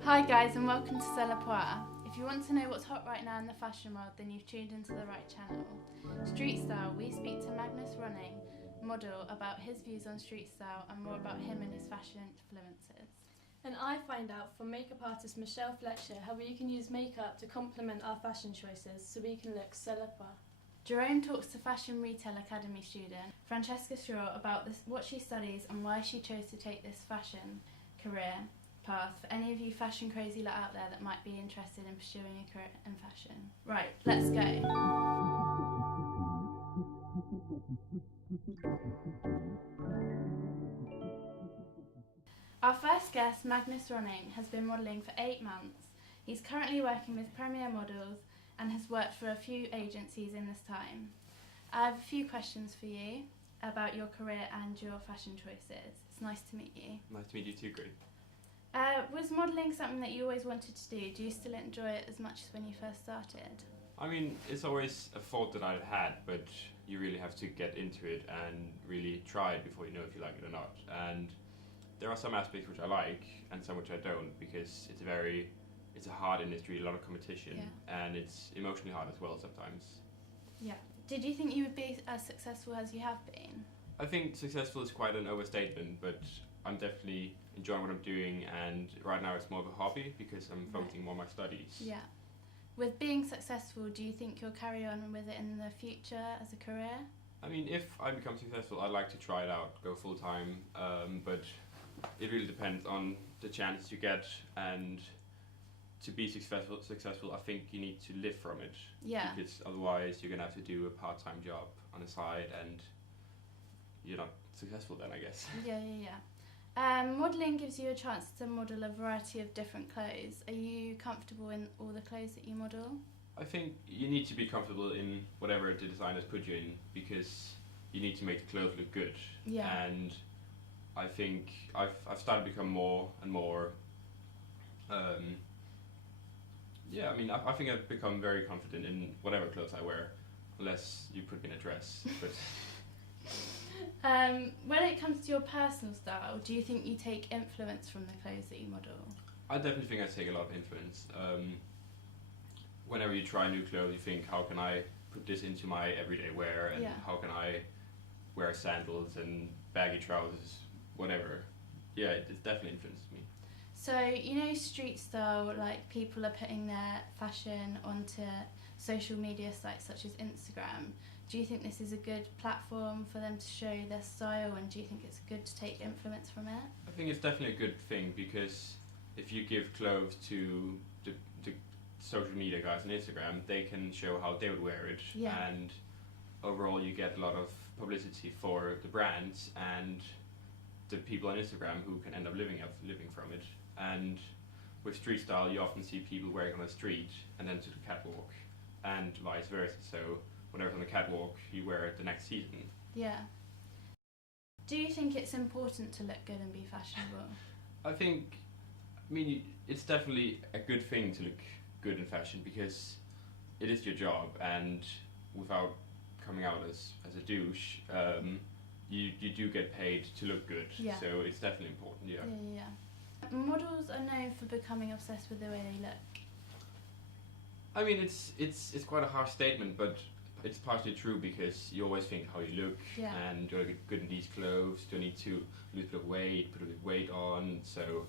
Hi guys and welcome to C'est La Poire. If you want to know what's hot right now in the fashion world, then you've tuned into the right channel. Street Style, we speak to Magnus Ronning, model, about his views on street style and more about him and his fashion influences. And I find out from makeup artist Michelle Fletcher how we can use makeup to complement our fashion choices so we can look c'est la poire. Jerome talks to Fashion Retail Academy student Francesca Shaw about what she studies and why she chose to take this fashion career path for any of you fashion crazy lot out there that might be interested in pursuing a career in fashion. Right, let's go. Our first guest, Magnus Ronning, has been modelling for 8 months. He's currently working with Premier Models and has worked for a few agencies in this time. I have a few questions for you about your career and your fashion choices. It's nice to meet you. Nice to meet you too, Greg. Was modelling something that you always wanted to do? Do you still enjoy it as much as when you first started? I mean, it's always a thought that I've had, but you really have to get into it and really try it before you know if you like it or not. And there are some aspects which I like and some which I don't, because it's a hard industry, a lot of competition, and it's emotionally hard as well sometimes. Yeah. Did you think you would be as successful as you have been? I think successful is quite an overstatement, but I'm definitely enjoying what I'm doing, and right now it's more of a hobby because I'm focusing more on my studies. Yeah. With being successful, do you think you'll carry on with it in the future as a career? I mean, if I become successful, I'd like to try it out, go full time, but it really depends on the chances you get, and to be successful, I think you need to live from it. Yeah. Because otherwise you're gonna have to do a part-time job on the side, and you're not successful then, I guess. Yeah. Modelling gives you a chance to model a variety of different clothes. Are you comfortable in all the clothes that you model? I think you need to be comfortable in whatever the designers put you in, because you need to make the clothes look good. Yeah. And I think I've started to become more and more. I think I've become very confident in whatever clothes I wear, unless you put me in a dress. But when it comes to your personal style, do you think you take influence from the clothes that you model? I definitely think I take a lot of influence. Whenever you try new clothes, you think, how can I put this into my everyday wear, and how can I wear sandals and baggy trousers, whatever. Yeah, it's definitely influenced me. So, you know, street style, like people are putting their fashion onto social media sites such as Instagram. Do you think this is a good platform for them to show their style, and do you think it's good to take influence from it? I think it's definitely a good thing, because if you give clothes to the social media guys on Instagram, they can show how they would wear it, and overall you get a lot of publicity for the brands and the people on Instagram who can end up living from it. And with street style, you often see people wearing on the street and then to the catwalk, and vice versa. So whatever's on the catwalk, you wear it the next season. Yeah. Do you think it's important to look good and be fashionable? I mean, it's definitely a good thing to look good in fashion, because it is your job, and without coming out as a douche, you do get paid to look good. Yeah. So it's definitely important. Yeah. Models are known for becoming obsessed with the way they look. I mean, it's quite a harsh statement, but it's partially true, because you always think how you look, and do I look good in these clothes? Do I need to lose a bit of weight, put a bit of weight on? So,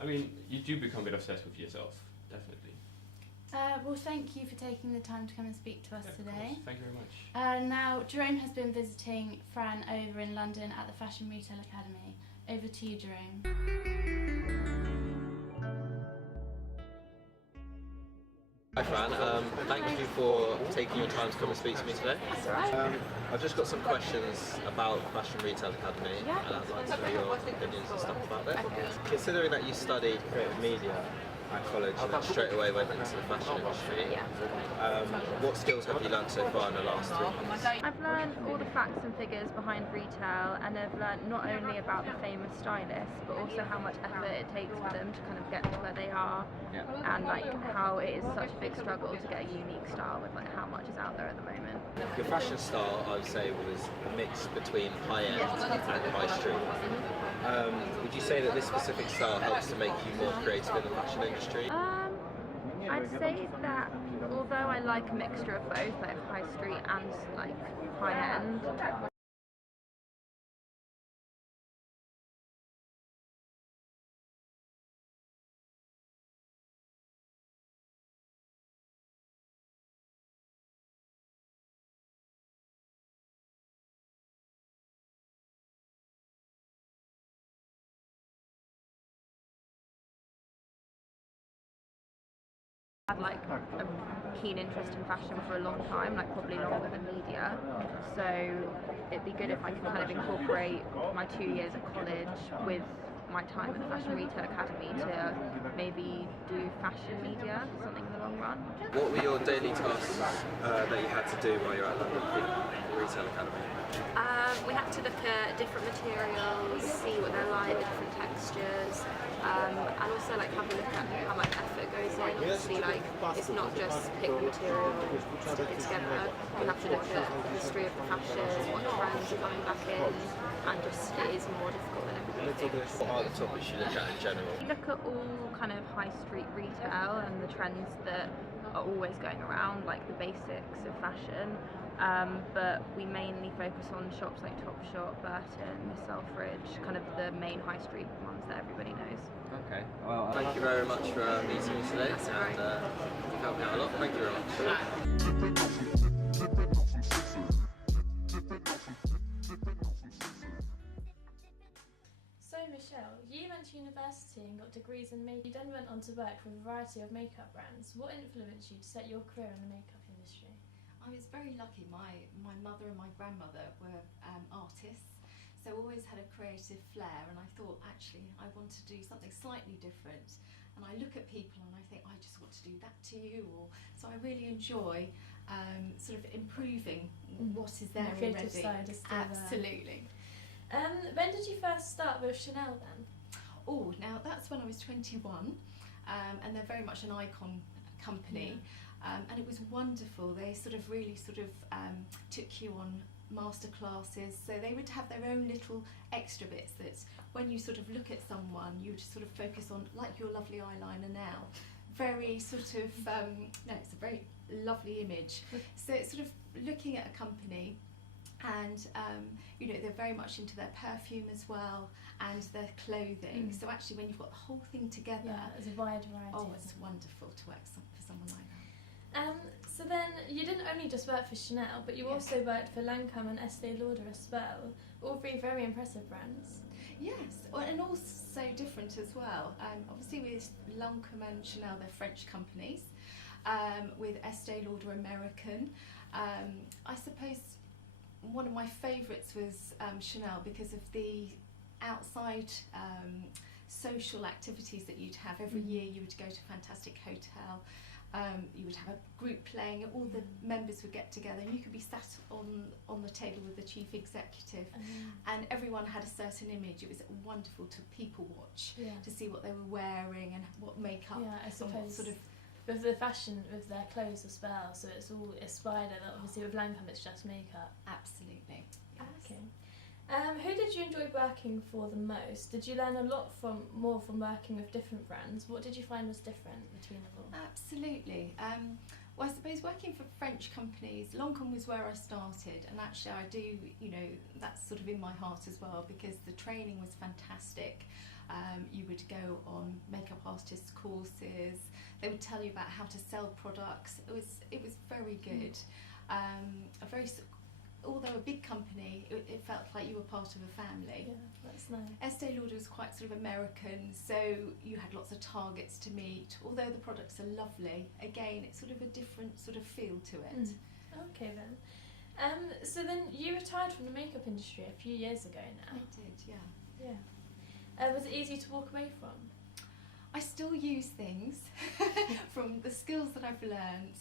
I mean, you do become a bit obsessed with yourself, definitely. Well, thank you for taking the time to come and speak to us today. Of course. Thank you very much. Now, Jerome has been visiting Fran over in London at the Fashion Retail Academy. Over to you, Jerome. Hi Fran, thank you for taking your time to come and speak to me today. That's all right. I've just got some questions about Fashion Retail Academy, and I'd like to know your opinions and stuff about it. Okay. Considering that you studied creative media at college and then straight away went into the fashion industry, what skills have you learned so far in the last 3 months? I've learned all the facts and figures behind retail, and I've learned not only about the famous stylists, but also how much effort it takes for them to kind of get to where they are, and like how it is such a big struggle to get a unique style with like how much is out there at the moment. Your fashion style, I would say, was a mix between high-end and high street. Would you say that this specific style helps to make you more creative in the fashion industry? I'd say that although I like a mixture of both, like high street and like high end, had like a keen interest in fashion for a long time, like probably longer than media, so it'd be good if I could kind of incorporate my 2 years at college with my time at the Fashion Retail Academy to maybe do fashion media, something in the long run. What were your daily tasks that you had to do while you were at London Retail Academy? We had to look at different materials, see what they're like, different textures, and also like have a look at how much effort goes in. Obviously, like it's not just pick the material, stick it together. You have to look at the history of the fashion, what trends are coming back in, and just it is more difficult than everybody thinks. What are the topics you look at in general? You look at all kind of high street retail and the trends that are always going around, like the basics of fashion. But we mainly focus on shops like Topshop, Burton, Selfridge, kind of the main high street ones that everybody knows. Okay, well, thank you very much for meeting me today, That's right. and you've helped me out a lot. Thank you very much. So Michelle, you went to university and got degrees in makeup. You then went on to work with a variety of makeup brands. What influenced you to set your career in the makeup industry? I was very lucky. My mother and my grandmother were artists, so always had a creative flair, and I thought actually I want to do something slightly different. And I look at people and I think I just want to do that to you, or so I really enjoy sort of improving what is there The creative already. side is still Absolutely. When did you first start with Chanel then? Oh, now that's when I was 21, and they're very much an icon company. And it was wonderful. They sort of really took you on master classes, so they would have their own little extra bits that when you sort of look at someone you would sort of focus on, like your lovely eyeliner now, very sort of no, it's a very lovely image. So it's sort of looking at a company, and you know, they're very much into their perfume as well and their clothing. So actually when you've got the whole thing together, there's a wide variety. oh, it's wonderful to work for someone like that. So then you didn't only just work for Chanel, but you also worked for Lancôme and Estée Lauder as well. All three very impressive brands. Yes, and also different as well. Obviously with Lancôme and Chanel, they're French companies. With Estée Lauder, American. I suppose one of my favourites was Chanel because of the outside social activities that you'd have. Every year you would go to a fantastic hotel. You would have a group playing, all the members would get together, and you could be sat on the table with the chief executive, and everyone had a certain image. It was wonderful to people watch, to see what they were wearing and what makeup. Yeah, I suppose sort of with the fashion, with their clothes as well, so it's all inspired, and obviously with Lancôme it's just makeup. Absolutely. Yes. Okay. Who did you enjoy working for the most? Did you learn a lot more from working with different brands? What did you find was different between them all? Absolutely. Well, I suppose working for French companies, Lancôme was where I started, and actually I do, you know, that's sort of in my heart as well, because the training was fantastic. You would go on makeup artist courses. They would tell you about how to sell products. It was very good. Although a big company, it felt like you were part of a family. Yeah, that's nice. Estée Lauder was quite sort of American, so you had lots of targets to meet. Although the products are lovely, again, it's sort of a different sort of feel to it. Okay then. So then you retired from the makeup industry a few years ago now. I did, yeah. Yeah. Was it easy to walk away from? I still use things from the skills that I've learnt,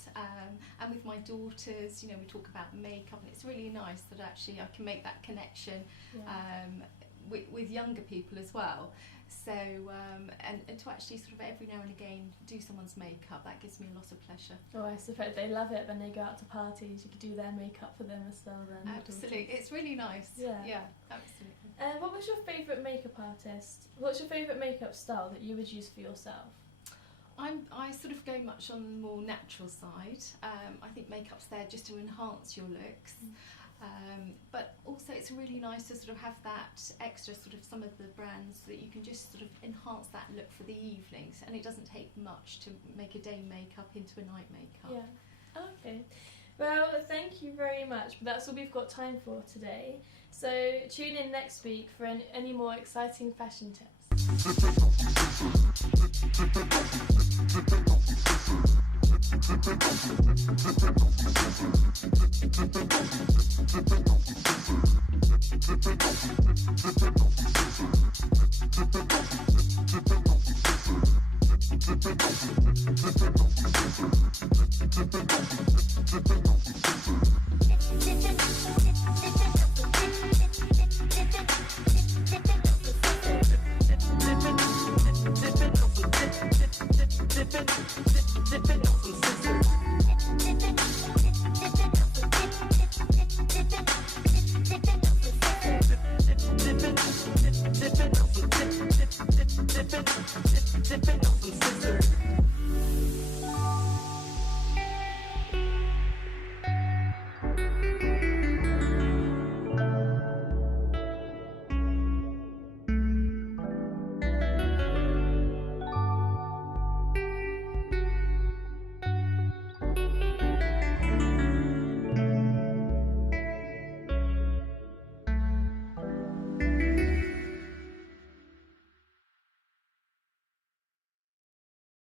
and with my daughters, you know, we talk about makeup, and it's really nice that actually I can make that connection with younger people as well. So, and to actually sort of every now and again do someone's makeup, that gives me a lot of pleasure. Oh, I suppose they love it when they go out to parties. You could do their makeup for them as well then. Absolutely, it's really nice. Yeah, absolutely. What was your favourite makeup artist? What's your favourite makeup style that you would use for yourself? I sort of go much on the more natural side. I think makeup's there just to enhance your looks. But also it's really nice to sort of have that extra sort of some of the brands that you can just sort of enhance that look for the evenings, and it doesn't take much to make a day makeup into a night makeup. Yeah. Okay. Well, thank you very much, but that's all we've got time for today. So tune in next week for any more exciting fashion tips.